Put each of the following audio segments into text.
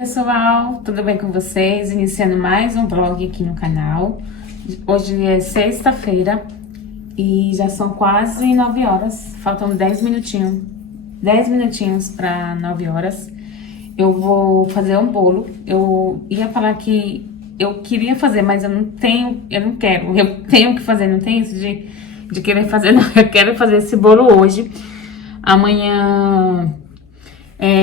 Pessoal, tudo bem com vocês? Iniciando mais um vlog aqui no canal. Hoje é sexta-feira e já são quase 9 horas, faltam 10 minutinhos para 9 horas. Eu vou fazer um bolo. Eu ia falar que eu queria fazer, mas eu não quero. Eu tenho que fazer, não tem isso de querer fazer, não. Eu quero fazer esse bolo hoje. Amanhã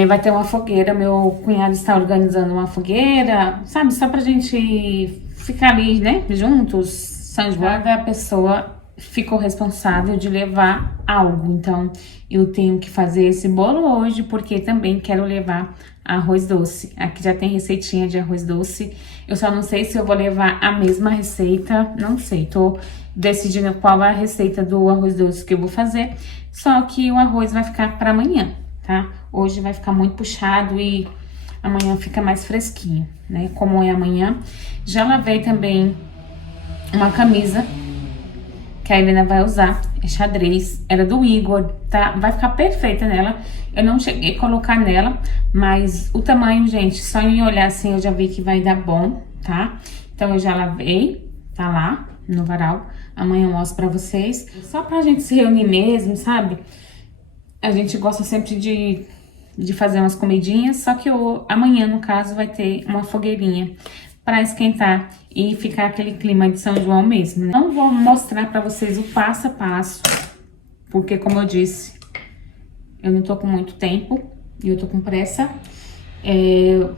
vai ter uma fogueira, meu cunhado está organizando uma fogueira, sabe? Só pra gente ficar ali, né? Juntos, São João. Cada pessoa ficou responsável de levar algo. Então, eu tenho que fazer esse bolo hoje, porque também quero levar arroz doce. Aqui já tem receitinha de arroz doce. Eu só não sei se eu vou levar a mesma receita, não sei. Tô decidindo qual é a receita do arroz doce que eu vou fazer. Só que o arroz vai ficar para amanhã, tá? Hoje vai ficar muito puxado e amanhã fica mais fresquinho, né? Como é amanhã. Já lavei também uma camisa que a Helena vai usar, é xadrez, era do Igor, tá? Vai ficar perfeita nela. Eu não cheguei a colocar nela, mas o tamanho, gente, só em olhar assim eu já vi que vai dar bom, tá? Então eu já lavei, tá lá no varal. Amanhã eu mostro pra vocês. Só pra gente se reunir mesmo, sabe? A gente gosta sempre de fazer umas comidinhas, só que amanhã, no caso, vai ter uma fogueirinha para esquentar e ficar aquele clima de São João mesmo, né? Não vou mostrar para vocês o passo a passo, porque, como eu disse, eu não tô com muito tempo e eu tô com pressa.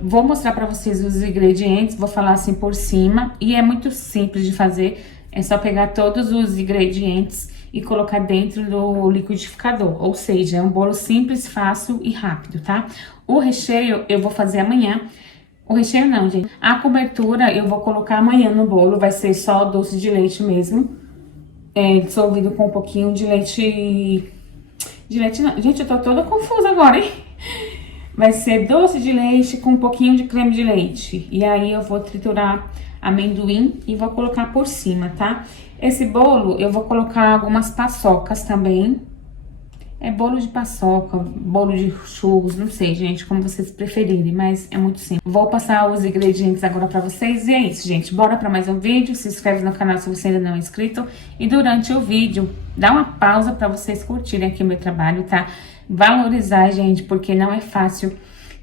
Vou mostrar para vocês os ingredientes, vou falar assim por cima, e é muito simples de fazer, é só pegar todos os ingredientes e colocar dentro do liquidificador, ou seja, é um bolo simples, fácil e rápido, tá? O recheio eu vou fazer amanhã. O recheio não, gente. A cobertura eu vou colocar amanhã no bolo, vai ser só doce de leite mesmo, dissolvido com um pouquinho de leite... De leite não, gente, eu tô toda confusa agora, hein? Vai ser doce de leite com um pouquinho de creme de leite. E aí eu vou triturar amendoim e vou colocar por cima, tá? Esse bolo eu vou colocar algumas paçocas também. É bolo de paçoca, bolo de churros, não sei, gente, como vocês preferirem, mas é muito simples. Vou passar os ingredientes agora pra vocês e é isso, gente. Bora pra mais um vídeo, se inscreve no canal se você ainda não é inscrito. E durante o vídeo, dá uma pausa pra vocês curtirem aqui o meu trabalho, tá? Valorizar, gente, porque não é fácil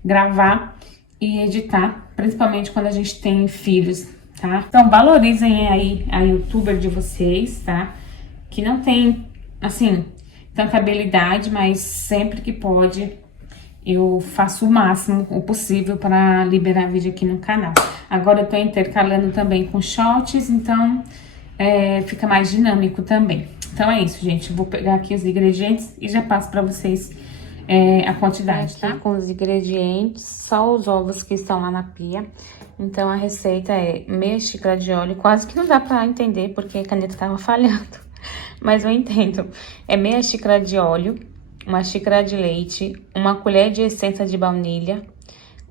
gravar e editar, principalmente quando a gente tem filhos, tá? Então, valorizem aí a youtuber de vocês, tá? Que não tem, assim, tanta habilidade, mas sempre que pode, eu faço o máximo, o possível para liberar vídeo aqui no canal. Agora eu tô intercalando também com shorts, então fica mais dinâmico também. Então é isso, gente. Vou pegar aqui os ingredientes e já passo para vocês a quantidade, tá? Aqui com os ingredientes, só os ovos que estão lá na pia. Então a receita é meia xícara de óleo, quase que não dá pra entender porque a caneta tava falhando. Mas eu entendo. É meia xícara de óleo, uma xícara de leite, uma colher de essência de baunilha,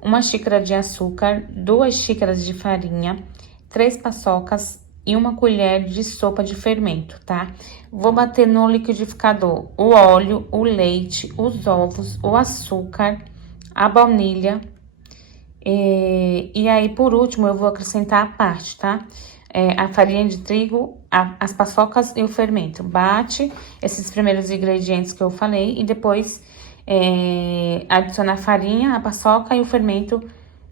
uma xícara de açúcar, 2 xícaras de farinha, 3 paçocas e uma colher de sopa de fermento, tá? Vou bater no liquidificador o óleo, o leite, os ovos, o açúcar, a baunilha. E aí, por último, eu vou acrescentar a parte, tá? A farinha de trigo, as paçocas e o fermento. Bate esses primeiros ingredientes que eu falei e depois adiciona a farinha, a paçoca e o fermento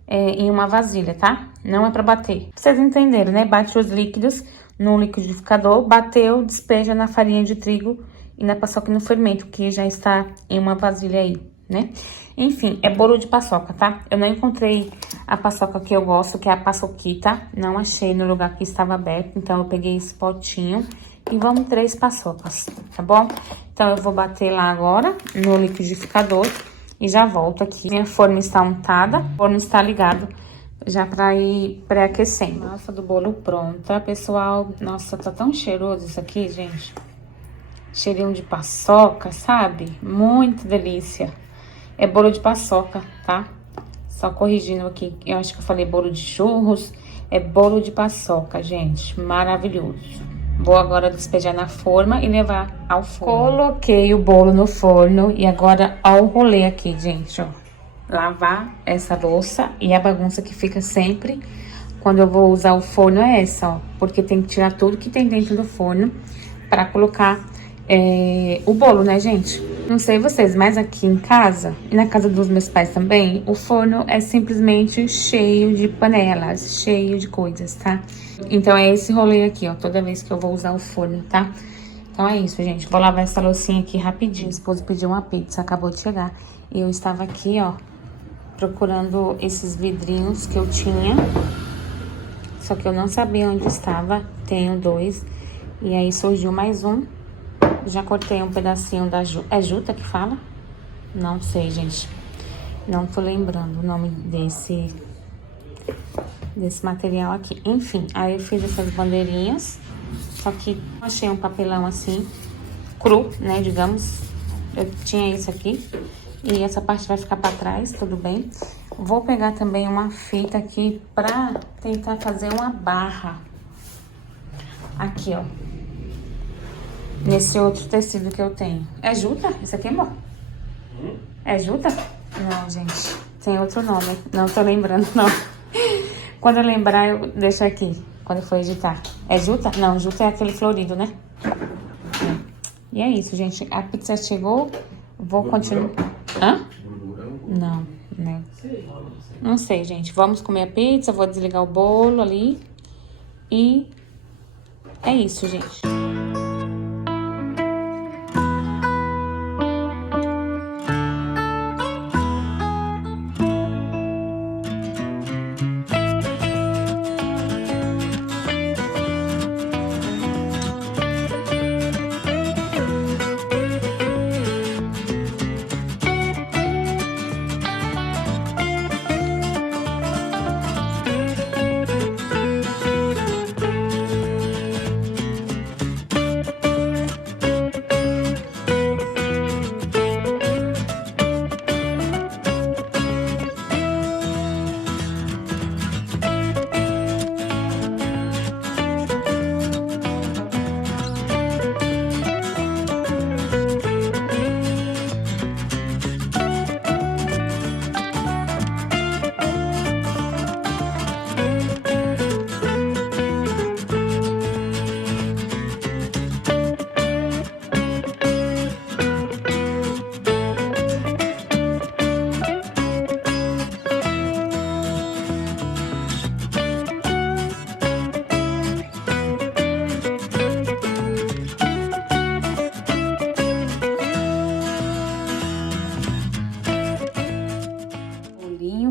em uma vasilha, tá? Não é pra bater. Vocês entenderam, né? Bate os líquidos no liquidificador, bateu, despeja na farinha de trigo e na paçoca e no fermento, que já está em uma vasilha aí, né? Enfim, é bolo de paçoca, tá? Eu não encontrei a paçoca que eu gosto, que é a paçoquita. Não achei no lugar que estava aberto, então eu peguei esse potinho. E vamos 3 paçocas, tá bom? Então eu vou bater lá agora no liquidificador e já volto aqui. Minha forma está untada, o forno está ligado já pra ir pré-aquecendo. Massa do bolo pronta, pessoal. Nossa, tá tão cheiroso isso aqui, gente. Cheirinho de paçoca, sabe? Muito delícia. É bolo de paçoca, tá? Só corrigindo aqui, eu acho que eu falei bolo de churros. É bolo de paçoca, gente. Maravilhoso. Vou agora despejar na forma e levar ao forno. Coloquei o bolo no forno e agora, ó o rolê aqui, gente, ó. lavar essa louça e a bagunça que fica sempre quando eu vou usar o forno é essa, ó. Porque tem que tirar tudo que tem dentro do forno pra colocar o bolo, né, gente? Não sei vocês, mas aqui em casa, e na casa dos meus pais também, o forno é simplesmente cheio de panelas, cheio de coisas, tá? Então é esse rolê aqui, ó, toda vez que eu vou usar o forno, tá? Então é isso, gente. Vou lavar essa loucinha aqui rapidinho. Meu esposo pediu uma pizza, acabou de chegar. E eu estava aqui, ó, procurando esses vidrinhos que eu tinha. Só que eu não sabia onde estava. Tenho 2. E aí surgiu mais um. Já cortei um pedacinho da juta. É juta que fala? Não sei, gente. Não tô lembrando o nome desse material aqui. Enfim, aí eu fiz essas bandeirinhas. Só que achei um papelão assim, cru, né, digamos. Eu tinha isso aqui. E essa parte vai ficar pra trás, tudo bem. Vou pegar também uma fita aqui pra tentar fazer uma barra. Aqui, ó. Nesse outro tecido que eu tenho. É juta? Isso aqui, amor? É juta? Não, gente. Tem outro nome. Não tô lembrando, não. Quando eu lembrar, eu deixo aqui. Quando for editar. É juta? Não, juta é aquele florido, né? É. E é isso, gente. A pizza chegou. Vou continuar. Hã? Não, né? Não sei, gente. Vamos comer a pizza. Vou desligar o bolo ali. E é isso, gente.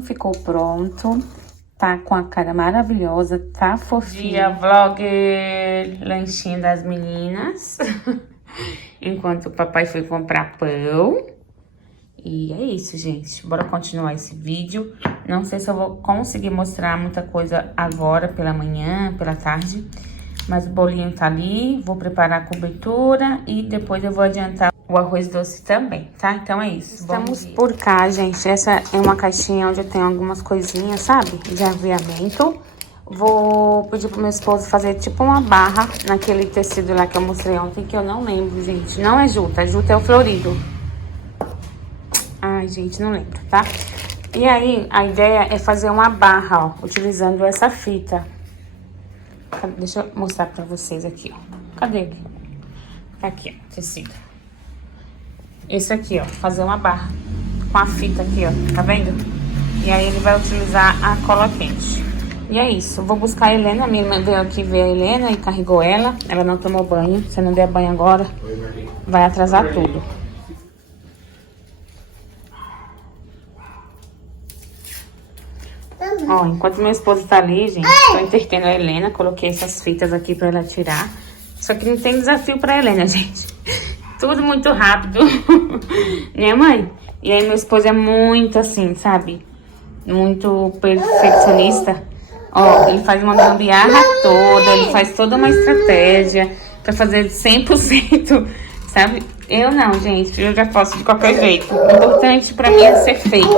Ficou pronto, tá com a cara maravilhosa, tá fofinho. Dia vlog, lanchinho das meninas, enquanto o papai foi comprar pão. E é isso, gente, bora continuar esse vídeo. Não sei se eu vou conseguir mostrar muita coisa agora, pela manhã, pela tarde. Mas o bolinho tá ali, vou preparar a cobertura e depois eu vou adiantar o arroz doce também, tá? Então é isso. Estamos por cá, gente. Essa é uma caixinha onde eu tenho algumas coisinhas, sabe? De aviamento. Vou pedir pro meu esposo fazer tipo uma barra naquele tecido lá que eu mostrei ontem, que eu não lembro, gente. Não é juta, juta é o florido. Ai, gente, não lembro, tá? E aí, a ideia é fazer uma barra, ó, utilizando essa fita. Deixa eu mostrar pra vocês aqui, ó. Cadê ele? Tá aqui, ó, tecido. Esse aqui, ó, fazer uma barra com a fita aqui, ó, tá vendo? E aí ele vai utilizar a cola quente. E é isso, vou buscar a Helena. Minha irmã veio aqui ver a Helena e carregou ela. Ela não tomou banho. Se não der banho agora, vai atrasar tudo. Ó, enquanto meu esposo tá ali, gente, tô entretendo a Helena. Coloquei essas fitas aqui pra ela tirar. Só que não tem desafio pra Helena, gente. Tudo muito rápido. Né, mãe? E aí meu esposo é muito assim, sabe? Muito perfeccionista. Ó, ele faz uma gambiarra toda, ele faz toda uma estratégia pra fazer 100%, sabe? Eu não, gente, eu já faço de qualquer jeito. O importante pra mim é ser feito.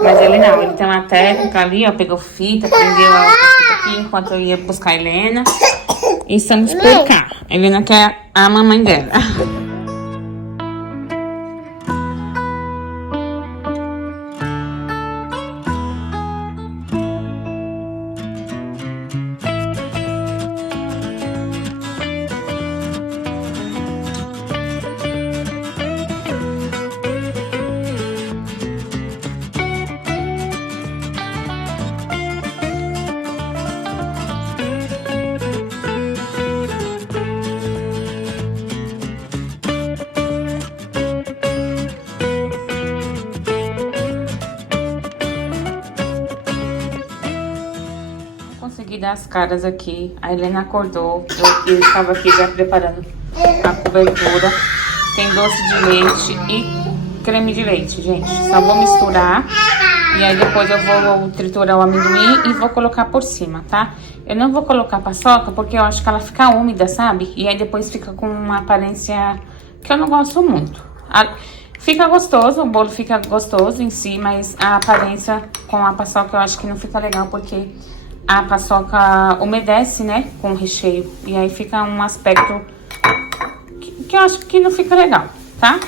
Mas ele não, ele tem uma técnica ali, ó, pegou fita, prendeu a fita aqui enquanto eu ia buscar a Helena. E estamos por cá. A Helena quer a mamãe dela. consegui dar as caras aqui. A Helena acordou. Eu estava aqui já preparando a cobertura. Tem doce de leite e creme de leite, gente. Só vou misturar. E aí depois eu vou triturar o amendoim e vou colocar por cima, tá? Eu não vou colocar paçoca porque eu acho que ela fica úmida, sabe? E aí depois fica com uma aparência que eu não gosto muito. Fica gostoso, o bolo fica gostoso em si, mas a aparência com a paçoca eu acho que não fica legal, porque a paçoca umedece, né, com o recheio. E aí fica um aspecto que eu acho que não fica legal, tá?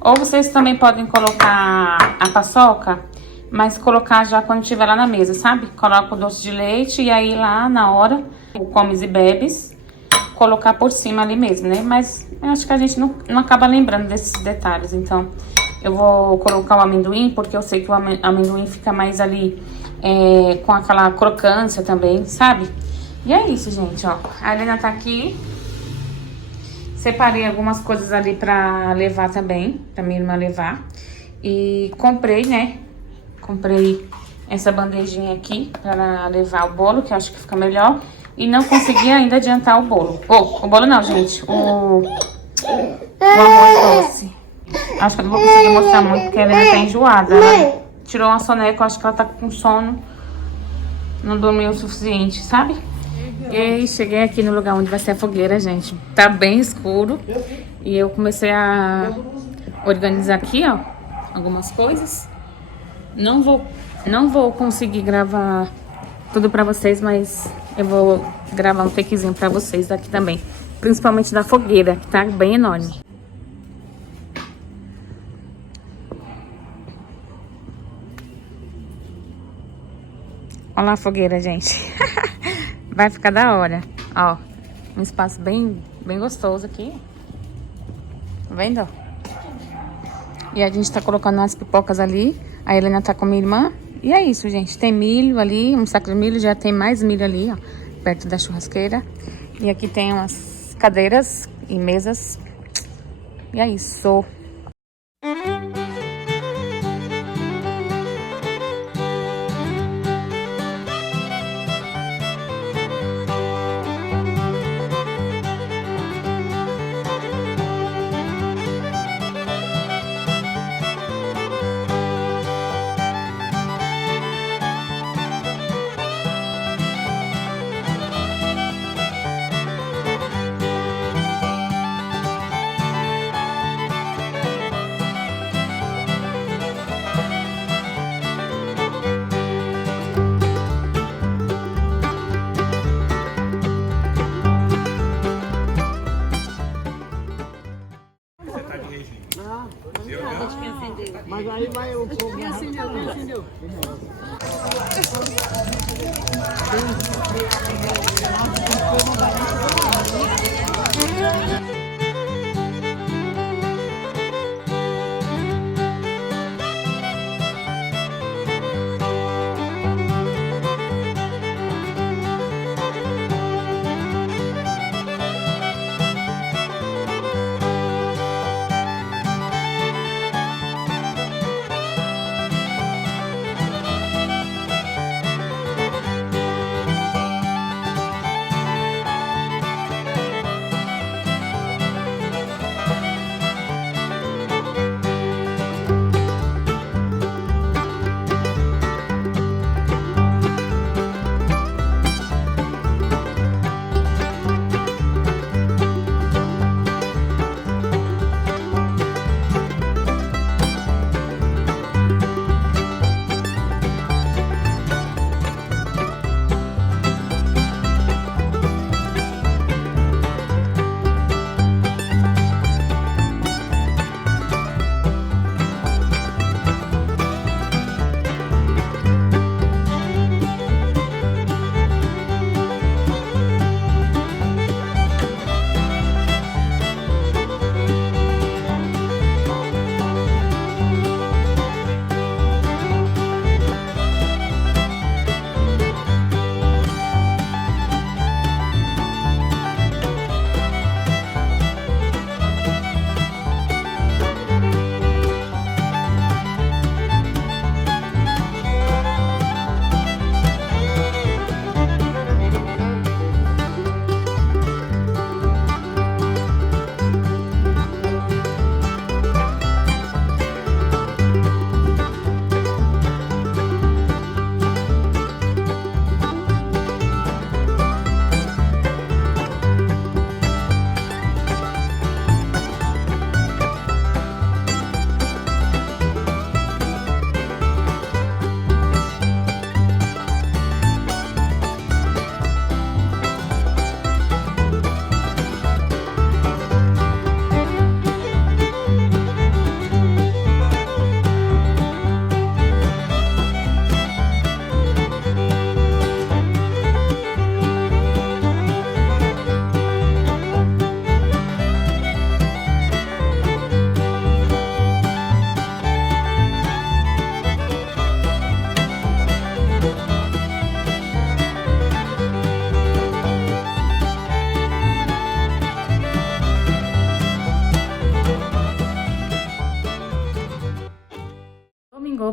Ou vocês também podem colocar a paçoca, mas colocar já quando estiver lá na mesa, sabe? Coloca o doce de leite e aí lá na hora, o comes e bebes, colocar por cima ali mesmo, né? Mas eu acho que a gente não acaba lembrando desses detalhes. Então, eu vou colocar o amendoim, porque eu sei que o amendoim fica mais ali com aquela crocância também, sabe? E é isso, gente, ó. A Helena tá aqui. Separei algumas coisas ali pra levar também, pra minha irmã levar. E comprei, né? Comprei essa bandejinha aqui pra levar o bolo, que eu acho que fica melhor. E não consegui ainda adiantar o bolo. O bolo não, gente. O arroz doce. Acho que eu não vou conseguir mostrar muito, porque a Helena tá enjoada. Ela tirou uma soneca, eu acho que ela tá com sono. Não dormiu o suficiente, sabe? E aí, cheguei aqui no lugar onde vai ser a fogueira, gente. Tá bem escuro. E eu comecei a organizar aqui, ó, algumas coisas. Não vou conseguir gravar tudo pra vocês, mas eu vou gravar um takezinho pra vocês daqui também. Principalmente da fogueira, que tá bem enorme. Olha lá a fogueira, gente. Vai ficar da hora. Ó, um espaço bem gostoso aqui. Tá vendo? E a gente tá colocando as pipocas ali. A Helena tá com a minha irmã. E é isso, gente. Tem milho ali, um saco de milho. Já tem mais milho ali, ó, perto da churrasqueira. E aqui tem umas cadeiras e mesas. E é isso. Mas aí vai o fogo. Quem acendeu? Quem acendeu?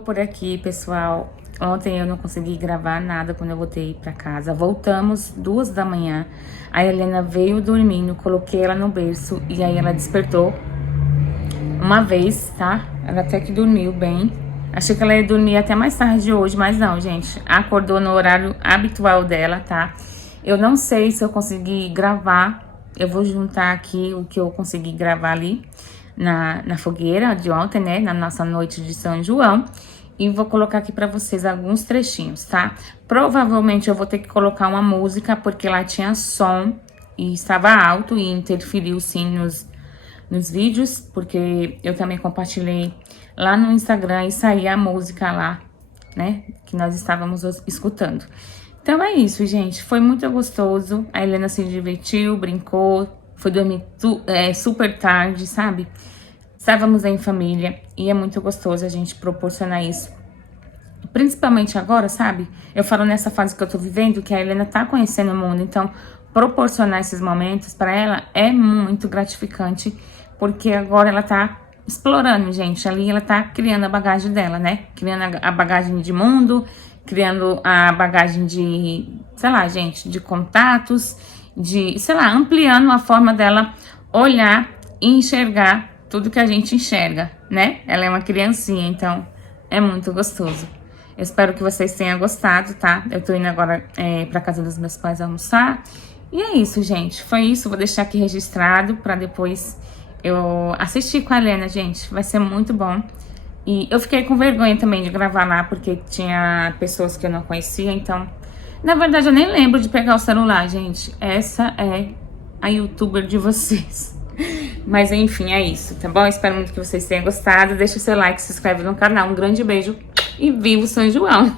por aqui, pessoal. Ontem eu não consegui gravar nada quando eu voltei pra casa. Voltamos 2 da manhã. A Helena veio dormindo, coloquei ela no berço e aí ela despertou uma vez, tá? Ela até que dormiu bem. Achei que ela ia dormir até mais tarde hoje, mas não, gente. Acordou no horário habitual dela, tá? Eu não sei se eu consegui gravar. Eu vou juntar aqui o que eu consegui gravar ali na fogueira de ontem, né? Na nossa noite de São João. E vou colocar aqui pra vocês alguns trechinhos, tá? Provavelmente eu vou ter que colocar uma música, porque lá tinha som e estava alto e interferiu sim nos vídeos, porque eu também compartilhei lá no Instagram e saía a música lá, né? Que nós estávamos escutando. Então é isso, gente. Foi muito gostoso. A Helena se divertiu, brincou, foi dormir super tarde, sabe? Estávamos em família e é muito gostoso a gente proporcionar isso. Principalmente agora, sabe? Eu falo nessa fase que eu tô vivendo, que a Helena tá conhecendo o mundo. Então, proporcionar esses momentos pra ela é muito gratificante. Porque agora ela tá explorando, gente. Ali ela tá criando a bagagem dela, né? Criando a bagagem de mundo, criando a bagagem de, sei lá, gente, de contatos, de, sei lá, ampliando a forma dela olhar e enxergar tudo que a gente enxerga, né? Ela é uma criancinha, então é muito gostoso. Eu espero que vocês tenham gostado, tá? Eu tô indo agora pra casa dos meus pais almoçar. E é isso, gente. Foi isso. Vou deixar aqui registrado pra depois eu assistir com a Helena, gente. Vai ser muito bom. E eu fiquei com vergonha também de gravar lá, porque tinha pessoas que eu não conhecia, então... Na verdade, eu nem lembro de pegar o celular, gente. Essa é a youtuber de vocês. Mas enfim, é isso, tá bom? Espero muito que vocês tenham gostado. Deixa o seu like, se inscreve no canal. Um grande beijo e viva o São João!